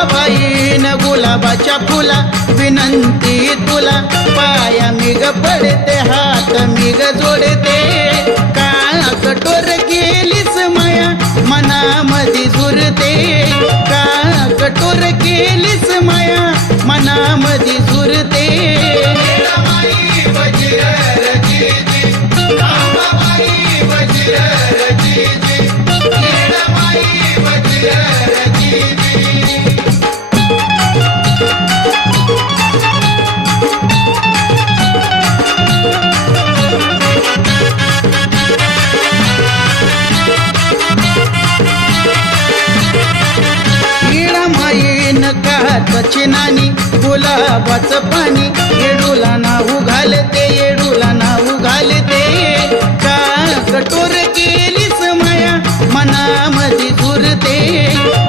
अंबाबाईन गुलाबाच्या फुला विनंती तुला पाया मिग पडते हात मिग जोडते का कठोर केलीस माया मनामध्ये झुरते का कठोर केलीस माया मनामध्ये झुरते चिनानी गुलाबाचं पाणी येडूला नाऊ घालते येडूला नाऊ घालते का कठोर